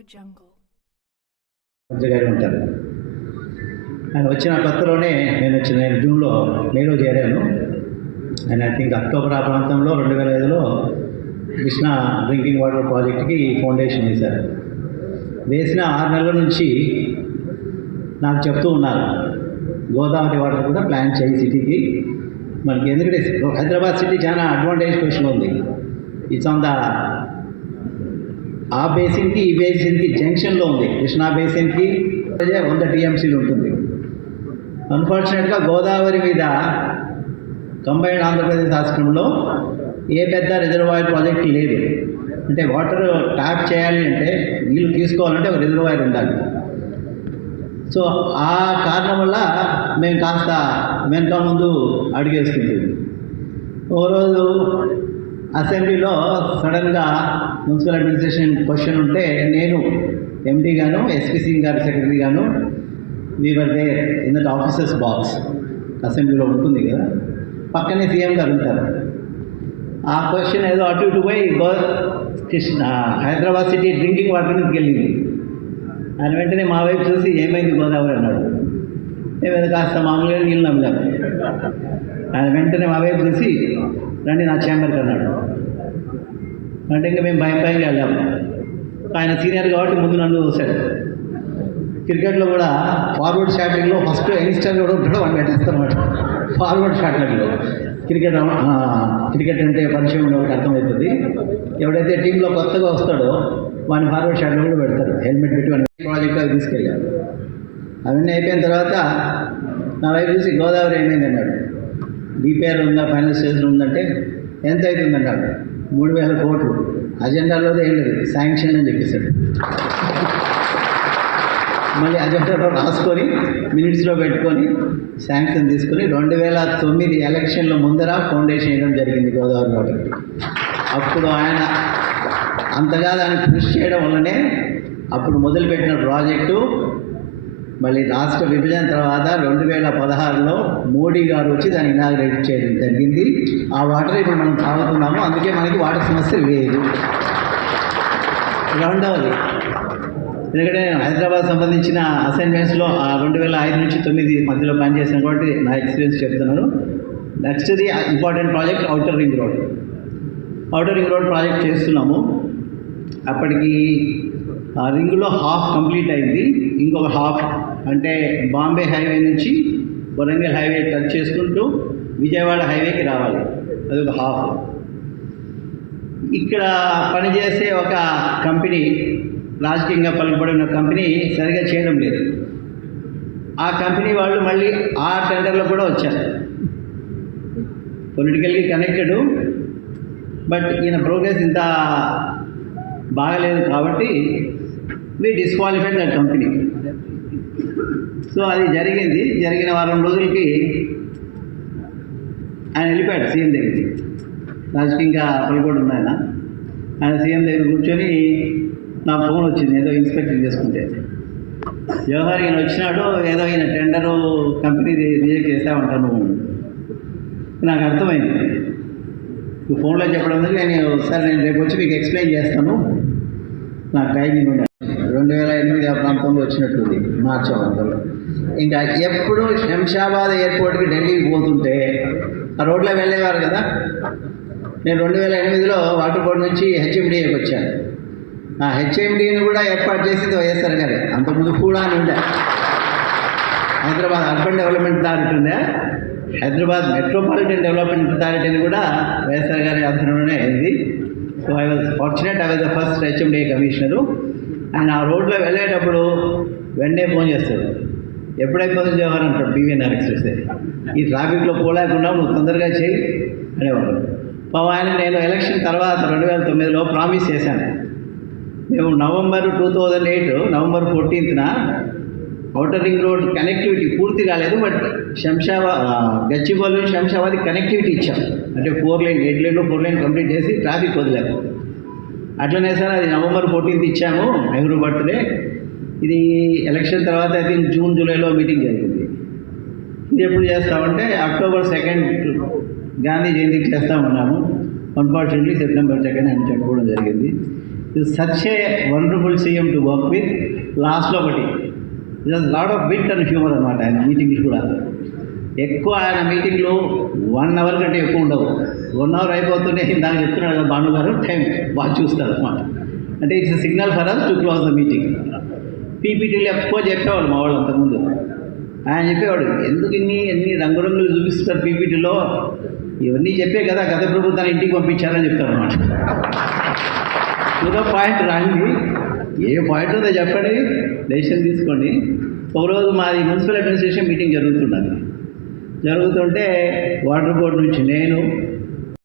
Jungle. గారు ఉంటారు. ఆయన వచ్చిన కొత్తలోనే నేను వచ్చిన నేను జూన్లో మేలో చేరాను. అండ్ ఐ థింక్ అక్టోబర్ ఆ ప్రాంతంలో రెండు వేల ఐదులో కృష్ణ డ్రింకింగ్ వాటర్ ప్రాజెక్ట్కి ఫౌండేషన్ వేశారు. వేసిన ఆరు నెలల నుంచి నాకు చెప్తూ ఉన్నారు గోదావరి వాటర్ కూడా ప్లాన్ చేయి సిటీకి. మనకి ఎందుకంటే హైదరాబాద్ సిటీ చాలా అడ్వాంటేజ్ పొజిషన్ ఉంది. ఇట్స్ ఆన్ ద ఆ బేసిన్కి ఈ బేసిన్కి జంక్షన్లో ఉంది. కృష్ణా బేసిన్కి వంద టీఎంసీలు ఉంటుంది. అన్ఫార్చునేట్గా గోదావరి మీద కంబైన్డ్ ఆంధ్రప్రదేశ్ రాష్ట్రంలో ఏ పెద్ద రిజర్వాయర్ ప్రాజెక్ట్ లేదు. అంటే వాటర్ ట్యాప్ చేయాలి అంటే నీళ్ళు తీసుకోవాలంటే ఒక రిజర్వాయర్ ఉండాలి. సో ఆ కారణం వల్ల మేము కాస్త వెనక ముందు అడిగేస్తుంది ఓ రోజు అసెంబ్లీలో సడన్గా మున్సిపల్ అడ్మినిస్ట్రేషన్ క్వశ్చన్ ఉంటే నేను ఎండి గాను ఎస్పీ సింగ్ గారు సెక్రటరీ గాను we were they in that officers box అసెంబ్లీలో ఉంటుంది కదా. పక్కనే సీఎం గారు ఉంటారు. ఆ క్వశ్చన్ ఏదో అటు ఇటు పోయి go Krishna Hyderabad city drinking water నుంచి వెళ్ళింది. ఆయన వెంటనే మా వైపు చూసి ఏమైంది గోదావరి అన్నాడు. మేము కాస్త మామూలుగా నీళ్ళు నమ్మలేము ఆయన వెంటనే మా వైపు చూసి రండి నా ఛాంబర్కి అన్నాడు అంటే ఇంకా మేము భయం భయంగా వెళ్ళాము ఆయన సీనియర్ కాబట్టి ముందు నన్ను చూశాడు క్రికెట్లో కూడా ఫార్వర్డ్ షాటింగ్లో ఫస్ట్ యంగ్స్టర్ కూడా ఉంటాడు వాడిని పెట్టేస్తారన్నమాట ఫార్వర్డ్ షాటింగ్లో క్రికెట్ క్రికెట్ అంటే పరిచయం ఒకటి అర్థమవుతుంది ఎవడైతే టీంలో కొత్తగా వస్తాడో వాడిని ఫార్వర్డ్ షాట్లో కూడా పెడతారు హెల్మెట్ పెట్టి వాడిని ప్రాజెక్ట్ అవి తీసుకెళ్ళారు అవన్నీ అయిపోయిన తర్వాత నా వైపు చూసి గోదావరి ఏమైంది అన్నాడు. డిపిఆర్ ఉందా ఫైనల్ స్టేజ్లో ఉందంటే ఎంత అవుతుంది అన్నాడు మూడు వేల కోట్లు. అజెండాలో ఏం లేదు శాంక్షన్ అని చెప్పేశాడు. మళ్ళీ అజెండాలో రాసుకొని మినిట్స్లో పెట్టుకొని శాంక్షన్ తీసుకొని రెండు వేల తొమ్మిది ఎలక్షన్ల ముందర ఫౌండేషన్ వేయడం జరిగింది గోదావరి వాటర్కి అప్పుడు ఆయన అంతగా దాన్ని కృషి చేయడం వల్లనే అప్పుడు మొదలుపెట్టిన ప్రాజెక్టు మళ్ళీ రాష్ట్ర విభజన తర్వాత రెండు వేల పదహారులో మోడీ గారు వచ్చి దాన్ని ఇనాగ్రేట్ చేయడం జరిగింది. ఆ వాటర్ ఇప్పుడు మనం తాగుతున్నాము. అందుకే మనకి వాటర్ సమస్య లేదు. రెండవది ఎందుకంటే హైదరాబాద్ సంబంధించిన అసైన్మెంట్స్లో ఆ రెండు వేల ఐదు నుంచి తొమ్మిది మధ్యలో పనిచేసాను కాబట్టి నా ఎక్స్పీరియన్స్ చెప్తున్నాను. నెక్స్ట్ది important project outer ring road outer ring road project చేస్తున్నాము. అప్పటికి ఆ రింగ్లో హాఫ్ కంప్లీట్ అయింది. ఇంకొక హాఫ్ అంటే బాంబే హైవే నుంచి వరంగల్ హైవే టచ్ చేసుకుంటూ విజయవాడ హైవేకి రావాలి. అది ఒక హాఫ్. ఇక్కడ పనిచేసే ఒక కంపెనీ రాజకీయంగా పలుకుబడిన కంపెనీ సరిగా చేయడం లేదు. ఆ కంపెనీ వాళ్ళు మళ్ళీ ఆ టెండర్లో కూడా వచ్చారు. పొలిటికల్కి కనెక్టెడ్ బట్ ఈయన ప్రోగ్రెస్ ఇంత బాగలేదు కాబట్టి మీ డిస్క్వాలిఫైడ్ దట్ కంపెనీ. సో అది జరిగింది. జరిగిన వారం రోజులకి ఆయన వెళ్ళిపోయాడు సీఎం దగ్గరికి. రాజకీయంగా పలుకోడు ఉన్నాయన ఆయన. ఆయన సీఎం దగ్గర కూర్చొని నా ఫోన్ వచ్చింది ఏదో ఇన్స్పెక్షన్ చేసుకుంటే. జవహర్ ఈయన వచ్చినాడు ఏదో ఈయన టెండరు కంపెనీది రిజెక్ట్ చేస్తా నువ్వు నాకు అర్థమైంది. నువ్వు ఫోన్లో చెప్పడం నేను ఒకసారి నేను రేపు వచ్చి మీకు ఎక్స్ప్లెయిన్ చేస్తాను. నాకు టైమింగ్ ఉండాలి. రెండు వేల ఎనిమిది ఆ ప్రాంతంలో వచ్చినట్టుంది మార్చి ఇంకా ఎప్పుడు శంషాబాద్ ఎయిర్పోర్ట్కి ఢిల్లీకి పోతుంటే ఆ రోడ్లో వెళ్ళేవారు కదా? నేను రెండు వేల ఎనిమిదిలో వాటర్ బోర్డు నుంచి హెచ్ఎండిఏకి వచ్చాను. ఆ హెచ్ఎండిని కూడా ఏర్పాటు చేసింది వైఎస్ఆర్ గారే. అంతకుముందు కూడా అని ఉండే. హైదరాబాద్ అర్బన్ డెవలప్మెంట్ అథారిటీ ఉండే. హైదరాబాద్ మెట్రోపాలిటన్ డెవలప్మెంట్ అథారిటీని కూడా వైఎస్ఆర్ గారి ఆధ్వర్యంలోనే అయింది. So I was fortunate I was the first HMDA commissioner. ఆయన ఆ రోడ్లో వెళ్ళేటప్పుడు వెంటనే ఫోన్ చేస్తాడు ఎప్పుడైపోతుంది జవహర్ అంటాడు పీవీఎన్ఆర్ ఎక్స్ప్రెస్ ఈ ట్రాఫిక్లో పోలేకుండా నువ్వు తొందరగా చేయి అనేవాడు. పాపం ఆయన నేను ఎలక్షన్ తర్వాత రెండు వేల తొమ్మిదిలో ప్రామిస్ చేశాను. మేము November two thousand eight November ఫోర్టీన్త్న outer ring road connectivity పూర్తి కాలేదు బట్ శంషాబా గచ్చిబౌలి శంషాబాద్ కనెక్టివిటీ ఇచ్చాం. అంటే four lane eight lane four lane complete చేసి ట్రాఫిక్ వదిలేము అట్లనే సార్ అది నవంబర్ ఫోర్టీన్త్ ఇచ్చాము నెహ్రూ బర్త్డే ఇది ఎలక్షన్ తర్వాత ఐ థింక్ జూన్ జూలైలో మీటింగ్ జరిగింది ఇది ఎప్పుడు చేస్తామంటే అక్టోబర్ సెకండ్ గాంధీ జయంతికి చేస్తామన్నాము అన్ఫార్చునేట్లీ సెప్టెంబర్ సెకండ్ అని చెప్పుకోవడం జరిగింది. Such a wonderful CM to work with లాస్ట్లో ఒకటి. Lot of wit and humour అనమాట ఆయన మీటింగ్స్ కూడా. ఎక్కువ ఆయన మీటింగ్లు వన్ అవర్ కంటే ఎక్కువ ఉండవు. వన్ అవర్ అయిపోతుంటే ఇందాక చెప్తున్నాడు కదా భాను గారు టైం బాగా చూస్తారు అనమాట అంటే it's signal for us to close the meeting పీపీటీలు ఎక్కువ చెప్పేవాళ్ళు మా వాళ్ళు అంతకుముందు. ఆయన చెప్పేవాడు ఎందుకు ఇన్ని ఎన్ని రంగురంగులు చూపిస్తారు పీపీటీలో ఇవన్నీ చెప్పే కదా గత ప్రభుత్వాన్ని ఇంటికి పంపించారని చెప్తారు అనమాట ఏదో పాయింట్ రాండి ఏ పాయింట్ ఉందో చెప్పండి డెసిషన్ తీసుకోండి. ఒక రోజు మాది మున్సిపల్ అడ్మినిస్ట్రేషన్ మీటింగ్ జరుగుతున్నది. జరుగుతుంటే వాటర్ బోర్డు నుంచి నేను